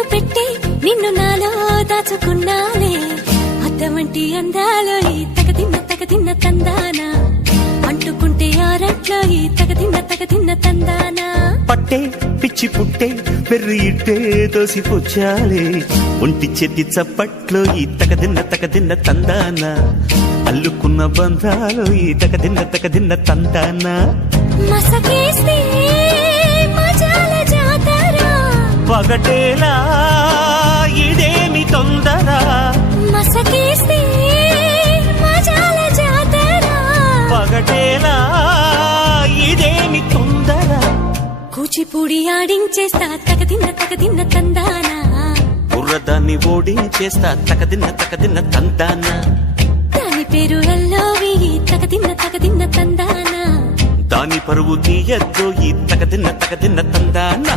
కన్ను పెట్టి నిన్ను నాలో దాచుకున్నాలే అద్దమంటి అందాలో ఈ తగదిన్న తందానా అంటుకుంటే ఆరట్లో ఈ తగదిన్న తందానా పట్టే పిచ్చి పుట్టే పెర్రి ఇట్టే దోసిపుచ్చాలే ఒంటి చేతి చప్పట్లో ఈ తగదిన్న తందానా అల్లుకున్న బంధాలు ఈ తగదిన్న తందానా మసకేస్తే మజాల జాతర పగటేలా ఇదేమి తొందర మసకేస్తే మజాల జాతర పగటేలా ఇదేమి తొందర కూచిపూడి ఆడించేస్తా తగదిన్న తందానా బుర్రదాన్ని ఓడించేస్తా తగదిన్న తందానా దాని పేరు ఎల్లోవి తగదిన్న తందానా దాని పరువు తీయద్దు ఈ తగదిన్న తందానా